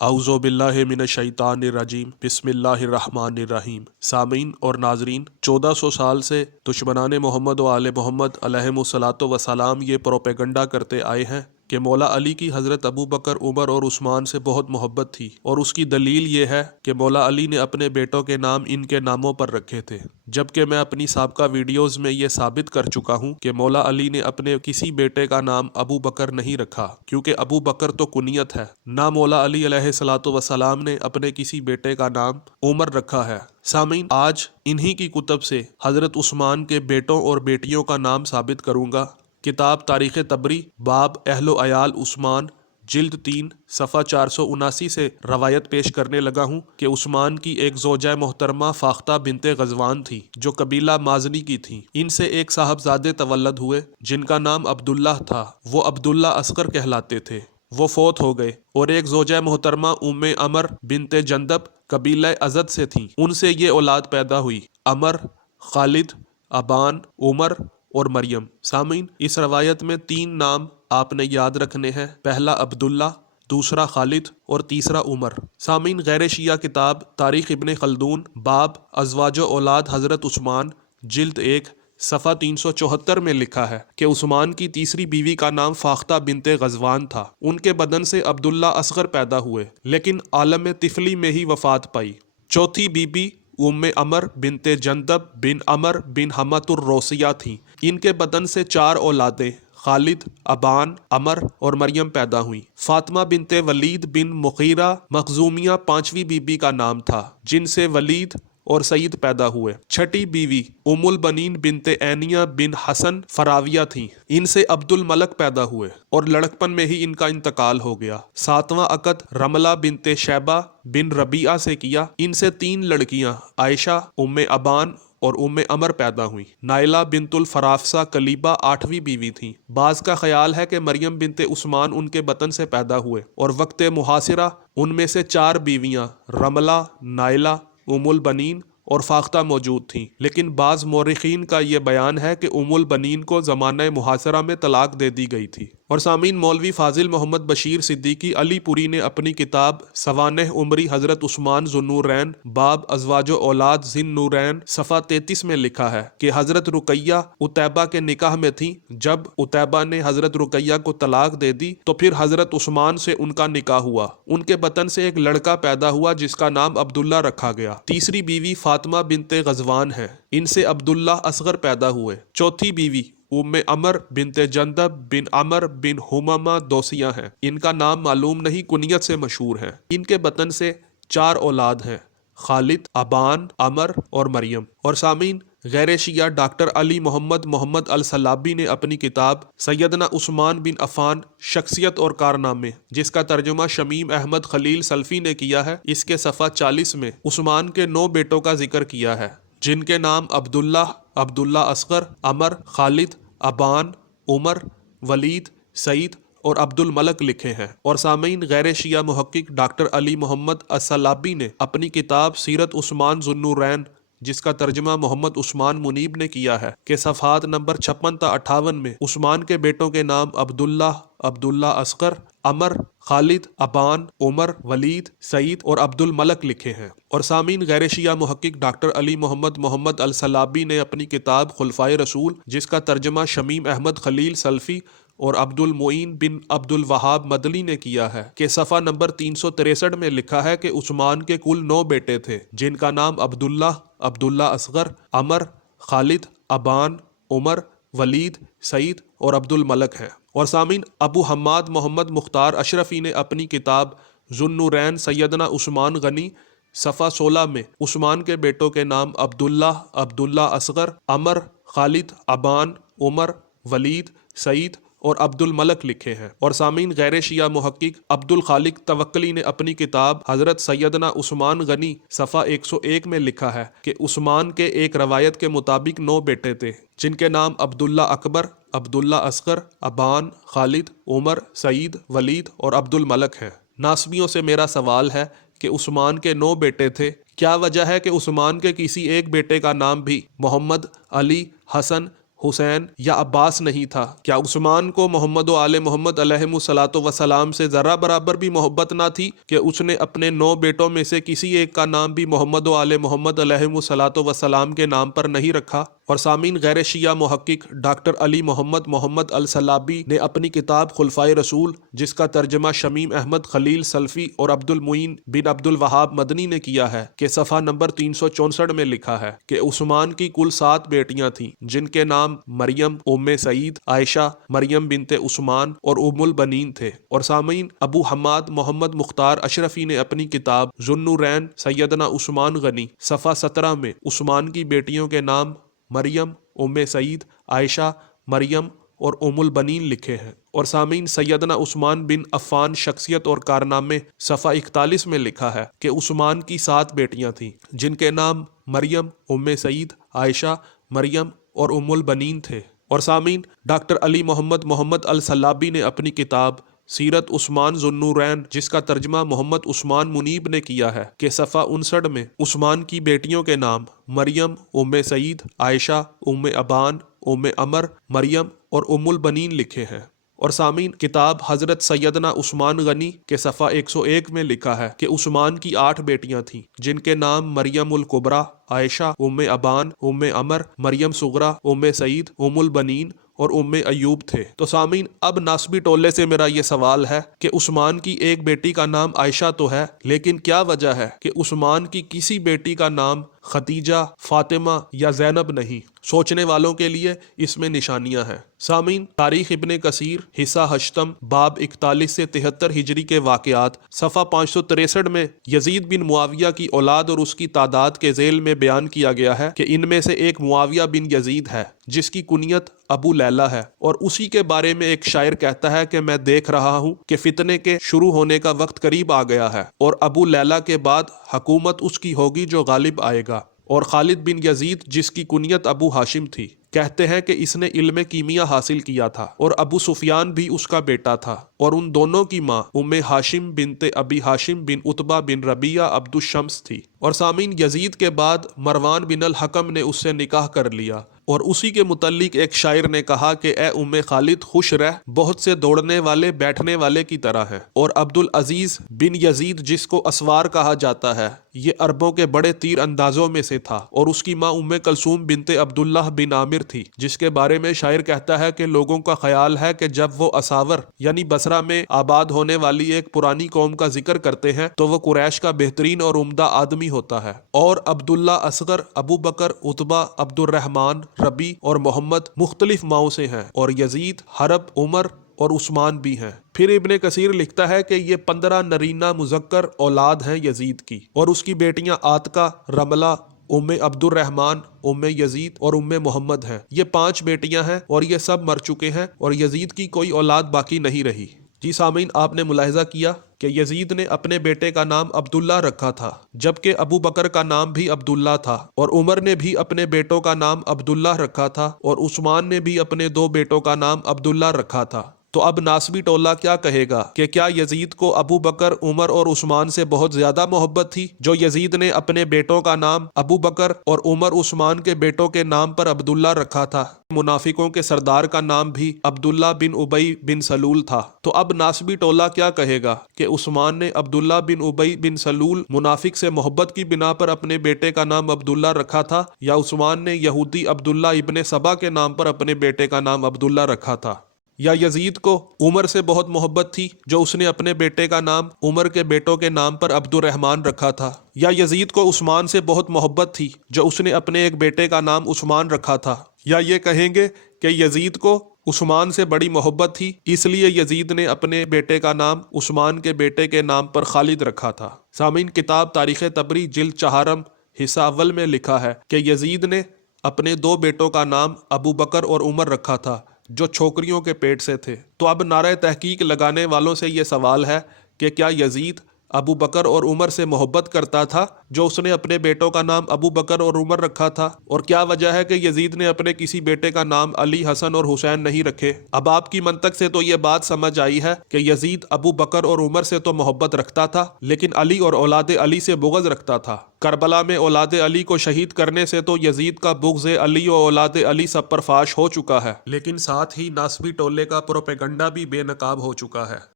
اعوذ باللہ من الشیطان الرجیم بسم اللہ الرحمن الرحیم۔ سامعین اور ناظرین، 1400 سال سے دشمنان محمد و آل محمد علیہم الصلاۃ وسلام یہ پروپیگنڈا کرتے آئے ہیں کہ مولا علی کی حضرت ابو بکر، عمر اور عثمان سے بہت محبت تھی، اور اس کی دلیل یہ ہے کہ مولا علی نے اپنے بیٹوں کے نام ان کے ناموں پر رکھے تھے، جبکہ میں اپنی سابقہ ویڈیوز میں یہ ثابت کر چکا ہوں کہ مولا علی نے اپنے کسی بیٹے کا نام ابو بکر نہیں رکھا، کیونکہ ابو بکر تو کنیت ہے۔ نہ مولا علی علیہ الصلوۃ والسلام نے اپنے کسی بیٹے کا نام عمر رکھا ہے۔ سامعین، آج انہی کی کتب سے حضرت عثمان کے بیٹوں اور بیٹیوں کا نام ثابت کروں گا۔ کتاب تاریخ طبری، باب اہل و عیال عثمان، جلد 3 صفحہ 479 سے روایت پیش کرنے لگا ہوں کہ عثمان کی ایک زوجہ محترمہ فاختہ بنت غزوان تھی، جو قبیلہ مازنی کی تھی۔ ان سے ایک صاحبزادے تولد ہوئے جن کا نام عبداللہ تھا، وہ عبداللہ اصغر کہلاتے تھے۔ وہ فوت ہو گئے، اور ایک زوجہ محترمہ ام عمر بنت جندب قبیلہ ازد سے تھیں، ان سے یہ اولاد پیدا ہوئی: عمر، خالد، ابان، عمر اور مریم۔ سامعین، اس روایت میں 3 نام آپ نے یاد رکھنے ہیں، پہلا عبداللہ، دوسرا خالد اور تیسرا عمر۔ سامعین، غیر شیعہ کتاب تاریخ ابن خلدون، باب ازواج و اولاد حضرت عثمان، جلد 1 صفحہ 374 میں لکھا ہے کہ عثمان کی تیسری بیوی کا نام فاختہ بنت غزوان تھا۔ ان کے بدن سے عبداللہ اصغر پیدا ہوئے، لیکن عالم طفلی میں ہی وفات پائی۔ چوتھی بیوی ام عمر بنت جندب بن عمر بن حمۃ الروسیہ تھیں۔ ان کے بدن سے 4 اولادیں خالد، ابان، عمر اور مریم پیدا ہوئیں۔ فاطمہ بنت ولید بن مغیرہ مخزومیہ 5ویں بیوی کا نام تھا، جن سے ولید اور سعید پیدا ہوئے۔ چھٹی بیوی ام البنین بنت عینیہ بن حسن فراویہ تھیں، ان سے عبد الملک پیدا ہوئے، اور لڑکپن میں ہی ان کا انتقال ہو گیا۔ 7واں عقد رملہ بنت شیبہ بن ربیعہ سے کیا، ان سے 3 لڑکیاں عائشہ، ام ابان اور ام عمر پیدا ہوئیں۔ نائلہ بنت الفرافسہ کلیبہ 8ویں بیوی تھیں۔ بعض کا خیال ہے کہ مریم بنت عثمان ان کے بطن سے پیدا ہوئے، اور وقت محاصرہ ان میں سے 4 بیویاں رملہ، نائلہ، ام البنین اور فاختہ موجود تھیں، لیکن بعض مورخین کا یہ بیان ہے کہ ام البنین کو زمانہ محاصرہ میں طلاق دے دی گئی تھی۔ اور سامعین، مولوی فاضل محمد بشیر صدیقی علی پوری نے اپنی کتاب سوانح عمری حضرت عثمان ذو النورین، باب ازواج و اولاد ذی النورین، صفحہ 33 میں لکھا ہے کہ حضرت رقیہ عتیبہ کے نکاح میں تھیں۔ جب عتیبہ نے حضرت رقیہ کو طلاق دے دی تو پھر حضرت عثمان سے ان کا نکاح ہوا۔ ان کے بطن سے ایک لڑکا پیدا ہوا جس کا نام عبداللہ رکھا گیا۔ تیسری بیوی فاطمہ بنت غزوان ہے، ان سے عبداللہ اصغر پیدا ہوئے۔ چوتھی بیوی ام عمر بنت جندب بن عمر بن حمامہ دوسیہ ہیں، ان کا نام معلوم نہیں، کنیت سے مشہور ہیں۔ ان کے بطن سے 4 اولاد ہیں: خالد، ابان، عمر اور مریم۔ اور سامعین، غیر شیعہ ڈاکٹر علی محمد السلابی نے اپنی کتاب سیدنا عثمان بن عفان، شخصیت اور کارنامے، جس کا ترجمہ شمیم احمد خلیل سلفی نے کیا ہے، اس کے صفحہ 40 میں عثمان کے 9 بیٹوں کا ذکر کیا ہے، جن کے نام عبداللہ، عبداللہ اصغر، عمر، خالد، ابان، عمر، ولید، سعید اور عبد الملک لکھے ہیں۔ اور سامعین، غیر شیعہ محقق ڈاکٹر علی محمد السلابی نے اپنی کتاب سیرت عثمان ذو النورین، جس کا ترجمہ محمد عثمان منیب نے کیا ہے، کہ صفحات نمبر 56 تا 58 میں عثمان کے بیٹوں کے نام عبداللہ، عبداللہ اصغر، عمر، خالد، ابان، عمر، ولید، سعید اور عبد الملک لکھے ہیں۔ اور سامعین، غیر شیعہ محقق ڈاکٹر علی محمد السلابی نے اپنی کتاب خلفائے رسول، جس کا ترجمہ شمیم احمد خلیل سلفی اور عبد المعین بن عبد الوہاب مدلی نے کیا ہے، کہ صفحہ نمبر 363 میں لکھا ہے کہ عثمان کے کل 9 بیٹے تھے، جن کا نام عبداللہ، عبداللہ اصغر، عمر، خالد، ابان، عمر، ولید، سعید اور عبد الملک ہیں۔ اور سامعین، ابو حماد محمد مختار اشرفی نے اپنی کتاب ذو النورین سیدنا عثمان غنی، صفحہ 16 میں عثمان کے بیٹوں کے نام عبداللہ، عبداللہ اصغر، عمر، خالد، ابان، عمر، ولید، سعید اور عبد الملک لکھے ہیں۔ اور سامعین، غیر شیعہ محقق عبد الخالق توکلی نے اپنی کتاب حضرت سیدنا عثمان غنی، صفحہ 101 میں لکھا ہے کہ عثمان کے ایک روایت کے مطابق 9 بیٹے تھے، جن کے نام عبداللہ اکبر، عبداللہ اصغر، ابان، خالد، عمر، سعید، ولید اور عبد الملک ہیں۔ ناسبیوں سے میرا سوال ہے کہ عثمان کے 9 بیٹے تھے، کیا وجہ ہے کہ عثمان کے کسی ایک بیٹے کا نام بھی محمد، علی، حسن، حسین یا عباس نہیں تھا؟ کیا عثمان کو محمد و آل محمد علیہم الصلاۃ وسلام سے ذرہ برابر بھی محبت نہ تھی کہ اس نے اپنے 9 بیٹوں میں سے کسی ایک کا نام بھی محمد و آل محمد علیہم الصلاۃ وسلام کے نام پر نہیں رکھا؟ اور سامعین، غیر شیعہ محقق ڈاکٹر علی محمد السلابی نے اپنی کتاب خلفائے رسول، جس کا ترجمہ شمیم احمد خلیل سلفی اور عبد المعین بن عبد الوہاب مدنی نے کیا ہے، کہ صفحہ نمبر 364 میں لکھا ہے کہ عثمان کی کل 7 بیٹیاں تھیں، جن کے نام مریم، ام سعید، عائشہ، مریم بنت عثمان اور ام البنین تھے۔ اور سامعین، ابو حماد محمد مختار اشرفی نے اپنی کتاب ذوالنورین سیدنا عثمان غنی صفحہ 17 میں عثمان کی بیٹیوں کے نام مریم، ام سعید، عائشہ، مریم اور ام البنین لکھے ہیں۔ اور سامعین، سیدنا عثمان بن عفان شخصیت اور کارنامے صفحہ 41 میں لکھا ہے کہ عثمان کی 7 بیٹیاں تھیں، جن کے نام مریم، ام سعید، عائشہ، مریم اور ام البنین تھے۔ اور سامعین، ڈاکٹر علی محمد السلابی نے اپنی کتاب سیرت عثمان ذوالنورین، جس کا ترجمہ محمد عثمان منیب نے کیا ہے، کہ صفحہ 59 میں عثمان کی بیٹیوں کے نام مریم، ام سعید، عائشہ، ام ابان، ام عمر، مریم اور ام البنین لکھے ہیں۔ اور سامعین، کتاب حضرت سیدنا عثمان غنی کے صفحہ 101 میں لکھا ہے کہ عثمان کی 8 بیٹیاں تھیں، جن کے نام مریم الکبریٰ، عائشہ، ام ابان، ام عمر، مریم صغریٰ، ام سعید، ام البنین اور ام ایوب تھے۔ تو سامعین، اب ناسبی ٹولے سے میرا یہ سوال ہے کہ عثمان کی ایک بیٹی کا نام عائشہ تو ہے، لیکن کیا وجہ ہے کہ عثمان کی کسی بیٹی کا نام ختیجہ، فاطمہ یا زینب نہیں؟ سوچنے والوں کے لیے اس میں نشانیاں ہیں۔ سامعین، تاریخ ابن کثیر حصہ 8 باب 41 سے 73 ہجری کے واقعات صفحہ 563 میں یزید بن معاویہ کی اولاد اور اس کی تعداد کے ذیل میں بیان کیا گیا ہے کہ ان میں سے ایک معاویہ بن یزید ہے، جس کی کنیت ابو لیلہ ہے، اور اسی کے بارے میں ایک شاعر کہتا ہے کہ میں دیکھ رہا ہوں کہ فتنے کے شروع ہونے کا وقت قریب آ گیا ہے، اور ابو لیلہ کے بعد حکومت اس کی ہوگی جو غالب آئے گا۔ اور خالد بن یزید، جس کی کنیت ابو ہاشم تھی، کہتے ہیں کہ اس نے علم کیمیا حاصل کیا تھا، اور ابو سفیان بھی اس کا بیٹا تھا، اور ان دونوں کی ماں ام ہاشم بنت ابی ہاشم بن عتبہ بن ربیعہ عبد الشمس تھی۔ اور سامعین، یزید کے بعد مروان بن الحکم نے اس سے نکاح کر لیا، اور اسی کے متعلق ایک شاعر نے کہا کہ اے ام خالد خوش رہ، بہت سے دوڑنے والے بیٹھنے والے کی طرح ہیں۔ اور عبد العزیز بن یزید، جس کو اسوار کہا جاتا ہے، یہ عربوں کے بڑے تیر اندازوں میں سے تھا، اور اس کی ماں ام کلثوم بنت عبداللہ بن عامر تھی، جس کے بارے میں شاعر کہتا ہے کہ لوگوں کا خیال ہے کہ جب وہ اساور یعنی بصرہ میں آباد ہونے والی ایک پرانی قوم کا ذکر کرتے ہیں تو وہ قریش کا بہترین اور عمدہ آدمی ہوتا ہے۔ اور عبداللہ اصغر، ابو بکر، عتبہ، عبد الرحمن، ربی اور محمد مختلف ماؤں سے ہیں، اور یزید، حرب، عمر اور عثمان بھی ہیں۔ پھر ابن کثیر لکھتا ہے کہ یہ 15 نرینہ مذکر اولاد ہیں یزید کی، اور اس کی بیٹیاں عاتقہ، رملہ، ام عبد الرحمن، ام یزید اور ام محمد ہیں۔ یہ 5 بیٹیاں ہیں، اور یہ سب مر چکے ہیں، اور یزید کی کوئی اولاد باقی نہیں رہی۔ جی سامعین، آپ نے ملاحظہ کیا کہ یزید نے اپنے بیٹے کا نام عبداللہ رکھا تھا، جبکہ ابو بکر کا نام بھی عبداللہ تھا، اور عمر نے بھی اپنے بیٹوں کا نام عبداللہ رکھا تھا، اور عثمان نے بھی اپنے 2 بیٹوں کا نام عبداللہ رکھا تھا۔ تو اب ناسبی ٹولہ کیا کہے گا کہ کیا یزید کو ابو بکر، عمر اور عثمان سے بہت زیادہ محبت تھی، جو یزید نے اپنے بیٹوں کا نام ابو بکر اور عمر عثمان کے بیٹوں کے نام پر عبداللہ رکھا تھا؟ منافقوں کے سردار کا نام بھی عبداللہ بن ابی بن سلول تھا۔ تو اب ناسبی ٹولہ کیا کہے گا کہ عثمان نے عبداللہ بن ابی بن سلول منافق سے محبت کی بنا پر اپنے بیٹے کا نام عبداللہ رکھا تھا، یا عثمان نے یہودی عبداللہ ابن سبا کے نام پر اپنے بیٹے کا نام عبداللہ رکھا تھا؟ یا یزید کو عمر سے بہت محبت تھی، جو اس نے اپنے بیٹے کا نام عمر کے بیٹوں کے نام پر عبد الرحمن رکھا تھا؟ یا یزید کو عثمان سے بہت محبت تھی، جو اس نے اپنے ایک بیٹے کا نام عثمان رکھا تھا؟ یا یہ کہیں گے کہ یزید کو عثمان سے بڑی محبت تھی، اس لیے یزید نے اپنے بیٹے کا نام عثمان کے بیٹے کے نام پر خالد رکھا تھا؟ سامعین، کتاب تاریخ طبری جلد 4 حصہ اول میں لکھا ہے کہ یزید نے اپنے 2 بیٹوں کا نام ابو بکر اور عمر رکھا تھا، جو چھوکریوں کے پیٹ سے تھے۔ تو اب نعرہ تحقیق لگانے والوں سے یہ سوال ہے کہ کیا یزید ابو بکر اور عمر سے محبت کرتا تھا جو اس نے اپنے بیٹوں کا نام ابو بکر اور عمر رکھا تھا؟ اور کیا وجہ ہے کہ یزید نے اپنے کسی بیٹے کا نام علی، حسن اور حسین نہیں رکھے؟ اب آپ کی منطق سے تو یہ بات سمجھ آئی ہے کہ یزید ابو بکر اور عمر سے تو محبت رکھتا تھا لیکن علی اور اولاد علی سے بغض رکھتا تھا۔ کربلا میں اولاد علی کو شہید کرنے سے تو یزید کا بغض علی و اولاد علی سب پر فاش ہو چکا ہے، لیکن ساتھ ہی ناصبی ٹولے کا پروپیگنڈا بھی بے نقاب ہو چکا ہے۔